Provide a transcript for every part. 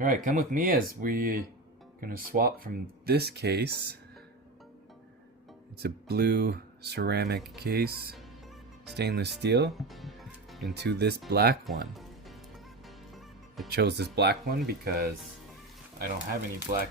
Alright, come with me as we gonna swap from this case. It's a blue ceramic case, stainless steel, into this black one. I chose this black one because I don't have any black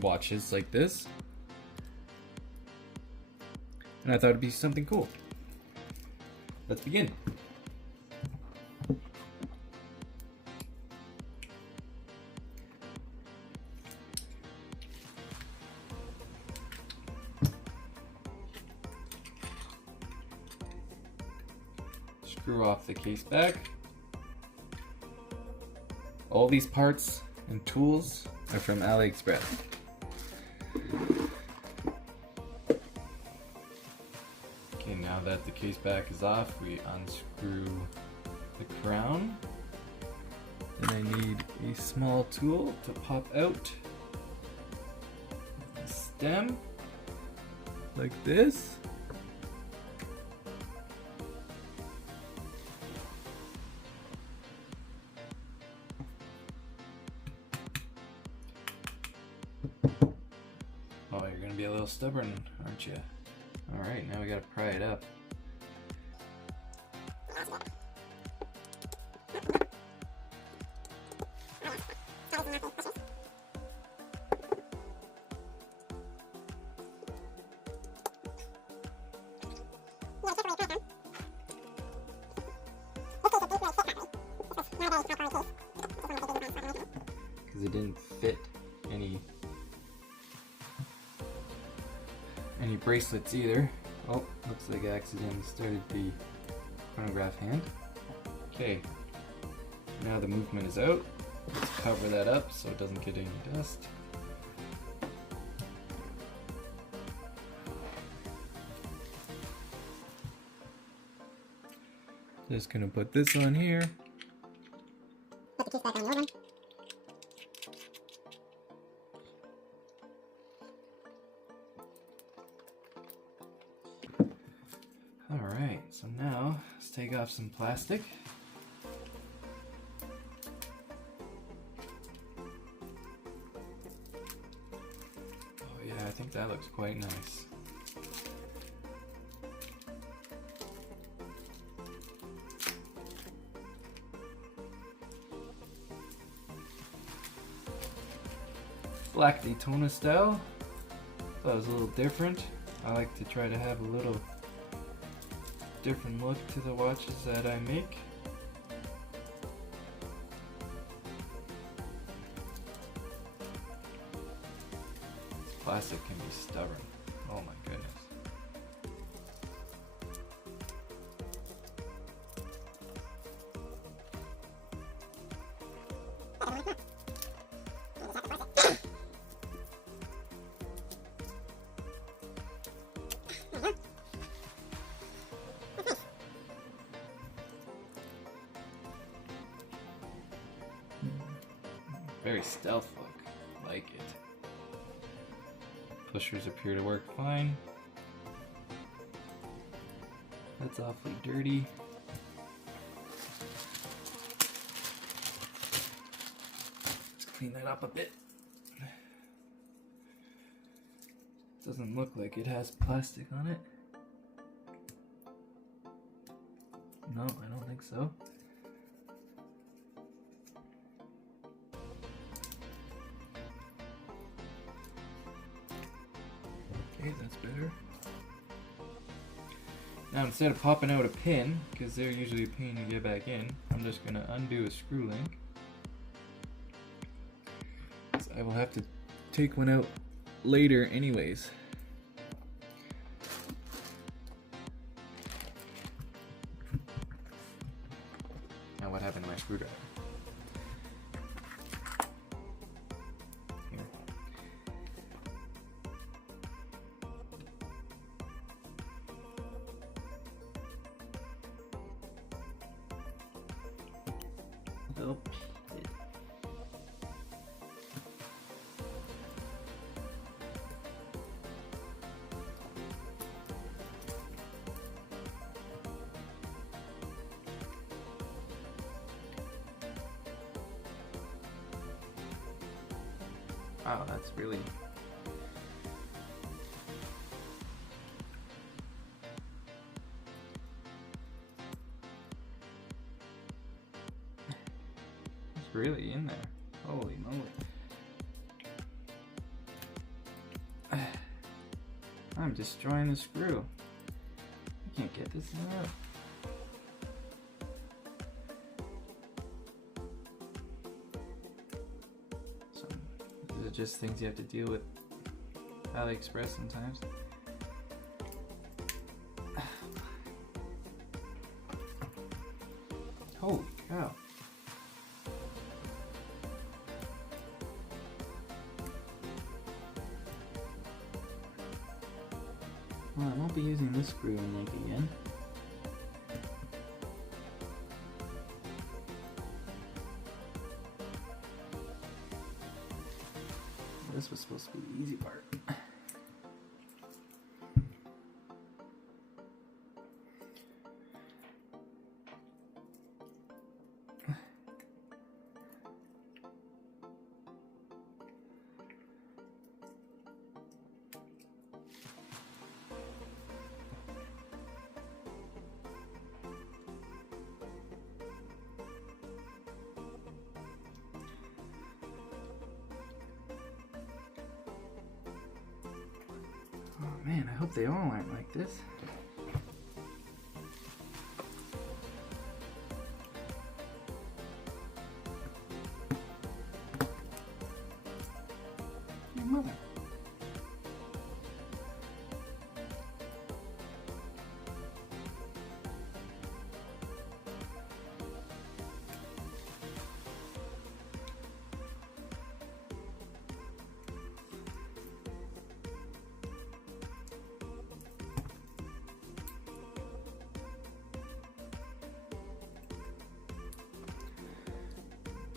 watches like this, and I thought it'd be something cool. Let's begin. Screw off the case back. All these parts and tools are from AliExpress. Okay, now that the case back is off, we unscrew the crown. Then I need a small tool to pop out the stem, like this. Oh, you're gonna be a little stubborn, aren't you? Alright, now we gotta pry it up. Because it didn't fit any bracelets either. Oh, looks like I accidentally started the chronograph hand. Okay, now the movement is out. Let's cover that up so it doesn't get any dust. Just gonna put this on here. Put the case back on the old one. Alright, so now let's take off some plastic. Oh yeah, I think that looks quite nice. Black Daytona-style. Thought it was a little different. I like to try to have a little different look to the watches that I make. This plastic can be stubborn. Oh my goodness. Very stealth look, like it. Pushers appear to work fine. That's awfully dirty. Let's clean that up a bit. Doesn't look like it has plastic on it. No, I don't think so. Okay, that's better. Now instead of popping out a pin, because they're usually a pain to get back in, I'm just going to undo a screw link. So I will have to take one out later anyways. Now what happened to my screwdriver? Here. Nope. Wow, that's really... It's really in there. Holy moly. I'm destroying the screw. I can't get this out. So, these are just things you have to deal with AliExpress sometimes. Holy cow. Well, I won't be using this screw and link again. This was supposed to be the easy part. Oh man, I hope they all aren't like this. Your mother.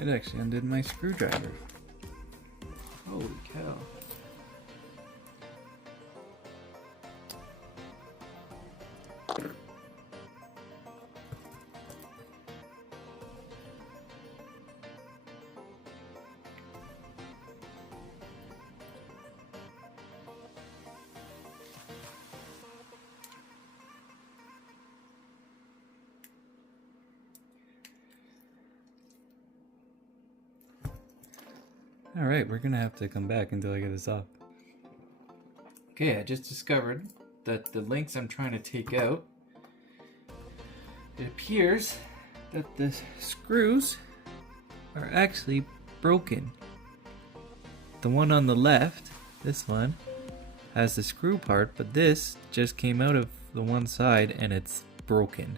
It actually undid my screwdriver. Holy cow. Alright, we're gonna have to come back until I get this off. Okay, I just discovered that the links I'm trying to take out, it appears that the screws are actually broken. The one on the left, this one, has the screw part, but this just came out of the one side and it's broken.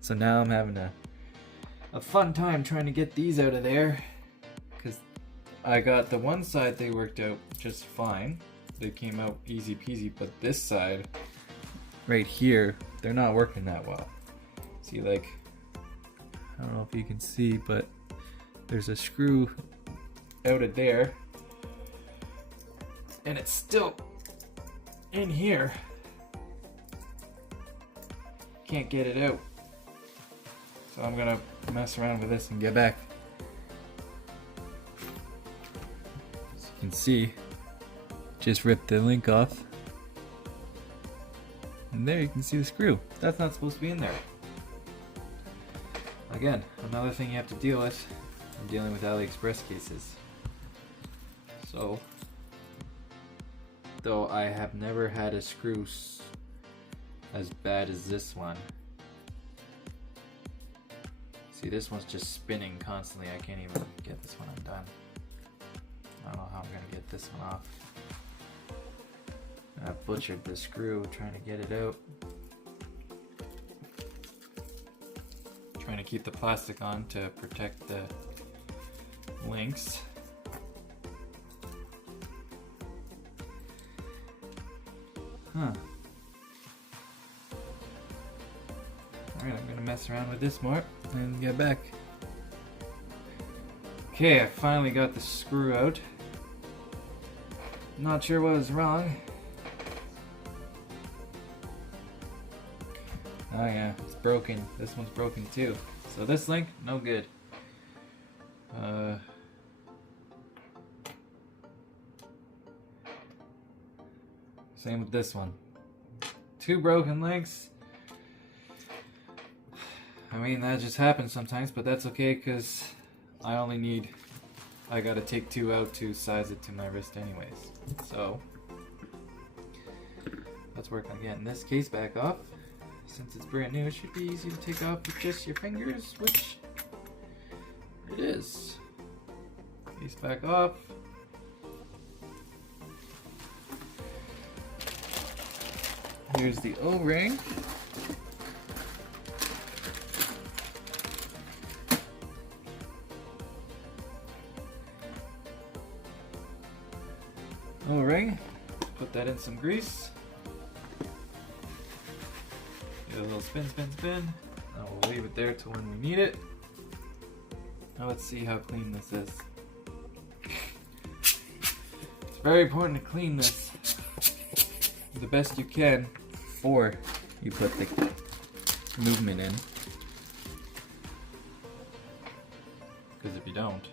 So now I'm having a fun time trying to get these out of there, because I got the one side, they worked out just fine. They came out easy peasy, but this side, right here, they're not working that well. See, like, I don't know if you can see, but there's a screw out of there, and it's still in here. Can't get it out. So I'm gonna mess around with this and get back. As you can see, just ripped the link off. And there you can see the screw. That's not supposed to be in there. Again, another thing you have to deal with when dealing with AliExpress cases. So, though I have never had a screw as bad as this one. See, this one's just spinning constantly. I can't even get this one undone. I don't know how I'm gonna get this one off. I butchered the screw trying to get it out. Trying to keep the plastic on to protect the links. Huh. Alright, I'm gonna mess around with this more and get back. Okay, I finally got the screw out. Not sure what was wrong. Oh yeah, it's broken. This one's broken too. So this link, no good. Same with this one. 2 broken links. I mean, that just happens sometimes, but that's okay because I gotta take 2 out to size it to my wrist anyways. So, let's work on getting this case back off. Since it's brand new, it should be easy to take off with just your fingers, which it is. Case back off. Here's the O-ring. O-ring. Put that in some grease. Give it a little spin, spin, spin. And we'll leave it there till when we need it. Now let's see how clean this is. It's very important to clean this the best you can before you put the movement in. Because if you don't,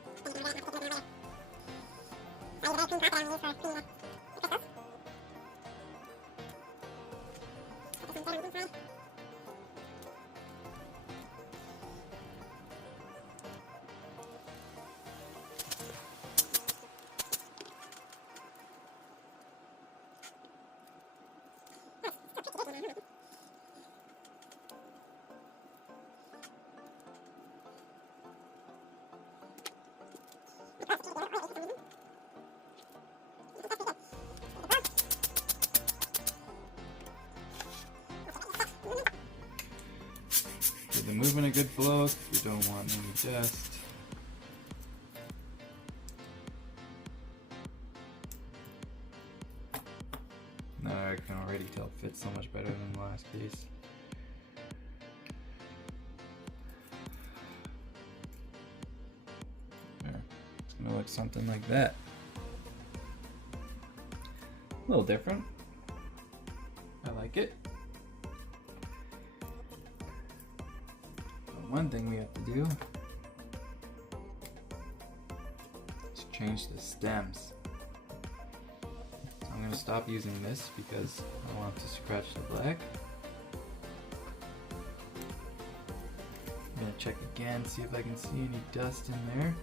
give the movement a good blow if you don't want any dust. No, I can already tell it fits so much better than the last case. There. It's gonna look something like that. A little different. I like it. But one thing we have to do is change the stems. So I'm going to stop using this because I don't want to scratch the black. I'm going to check again, see if I can see any dust in there.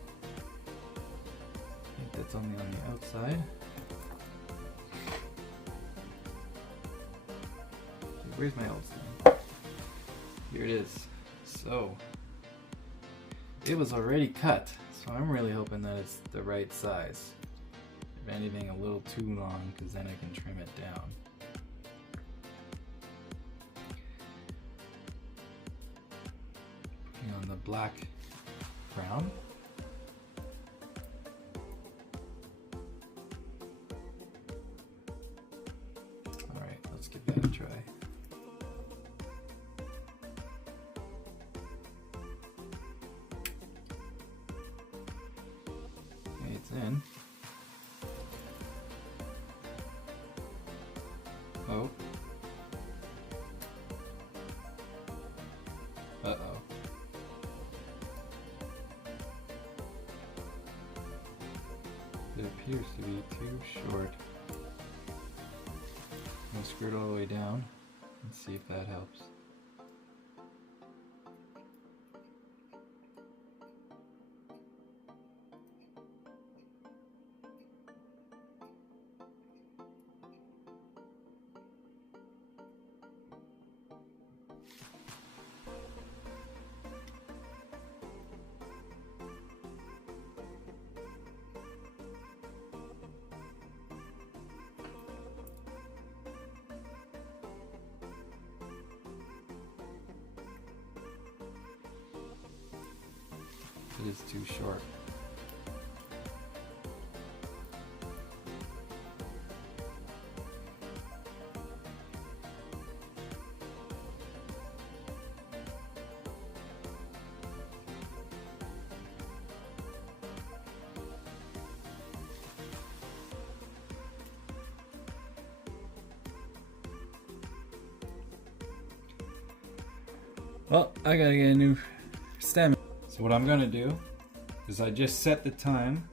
I think that's only on the outside. Where's my old stem? Here it is. So, it was already cut, so I'm really hoping that it's the right size. If anything, a little too long, because then I can trim it down. Putting on the black crown. Alright, let's give that a try. It's in. Oh. Uh-oh. It appears to be too short. I'll screw it all the way down and see if that helps. It is too short. Well, I gotta get a new stem. So what I'm gonna do is I just set the time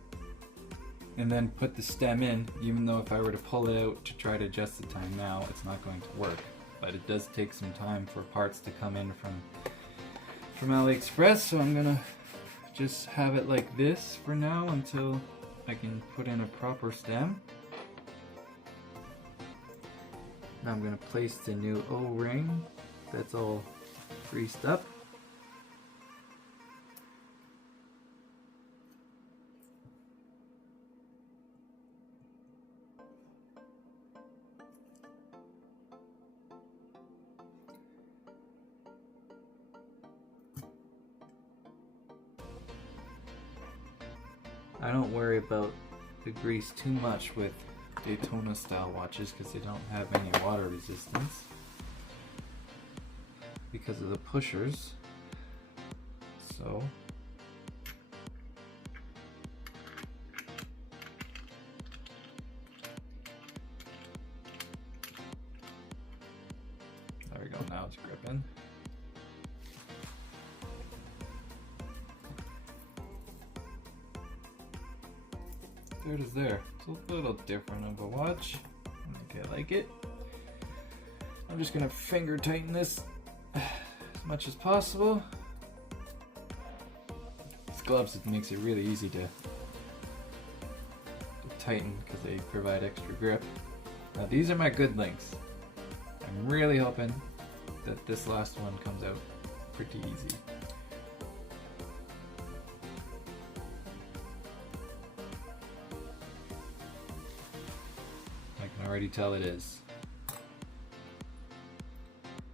and then put the stem in, even though if I were to pull it out to try to adjust the time now, it's not going to work. But it does take some time for parts to come in from AliExpress, so I'm gonna just have it like this for now until I can put in a proper stem. Now I'm gonna place the new O-ring that's all greased up. I don't worry about the grease too much with Daytona style watches because they don't have any water resistance because of the pushers. So there we go, now it's gripping. There it is there. It's a little different of a watch. I like it. I'm just gonna finger tighten this as much as possible. These gloves, it makes it really easy to tighten because they provide extra grip. Now these are my good links. I'm really hoping that this last one comes out pretty easy. I can already tell it is.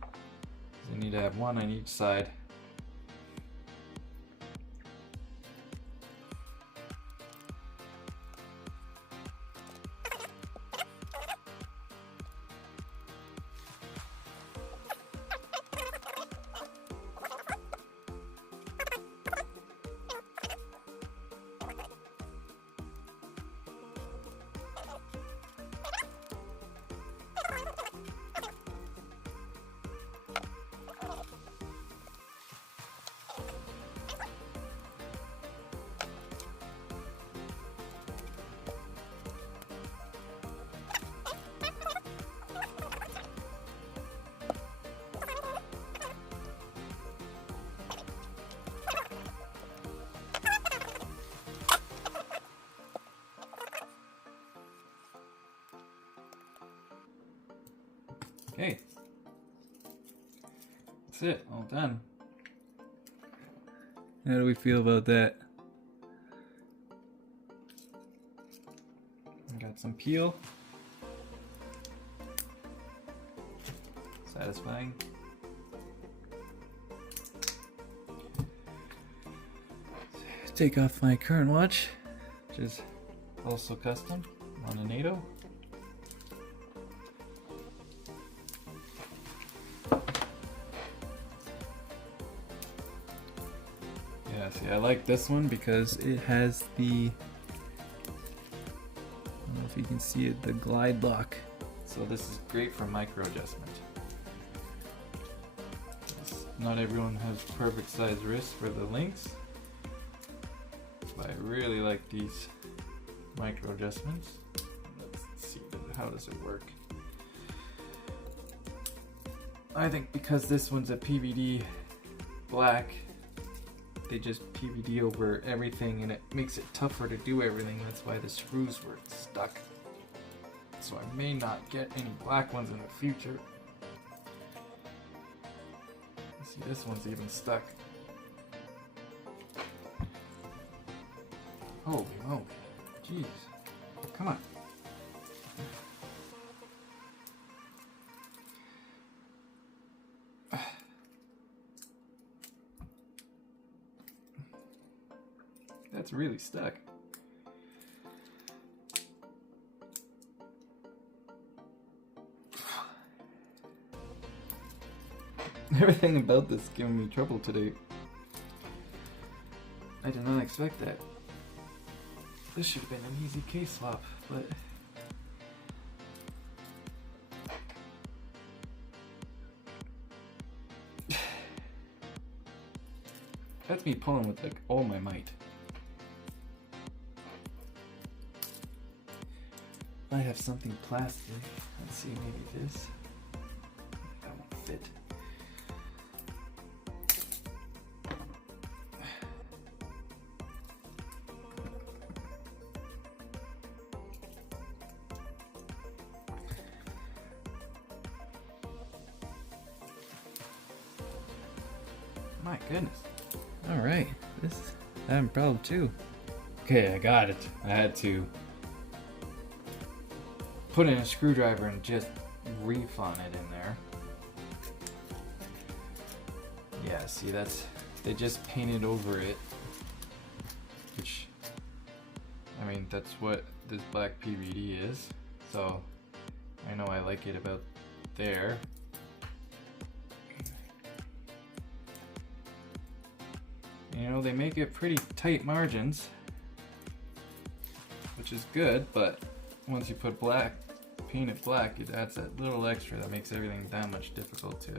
I need to have one on each side. Okay, that's it, all done. How do we feel about that? Got some peel. Satisfying. Take off my current watch, which is also custom on a NATO. Yeah, see, I like this one because it has the, I don't know if you can see it, the glide lock. So this is great for micro adjustment. Not everyone has perfect size wrists for the links. But I really like these micro adjustments. Let's see, how does it work? I think because this one's a PVD black, they just PVD over everything and it makes it tougher to do everything. That's why the screws were stuck. So I may not get any black ones in the future. See, this one's even stuck. Holy moly. Jeez. Come on. That's really stuck. Everything about this is giving me trouble today. I did not expect that. This should have been an easy case swap, but that's me pulling with like all my might. I have something plastic. Let's see, maybe this. That won't fit. My goodness. Alright, this is having a problem too. Okay, I got it. I had to put in a screwdriver and just refun it in there. Yeah, see, they just painted over it, which, I mean, that's what this black PVD is, so I know I like it about there. You know, they make it pretty tight margins, which is good, but once you put paint it black, it adds that little extra that makes everything that much difficult to.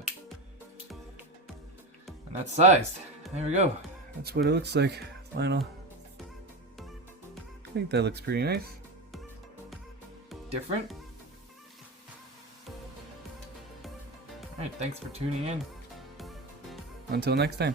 And that's sized. There we go. That's what it looks like. Final. I think that looks pretty nice. Different. Alright, thanks for tuning in. Until next time.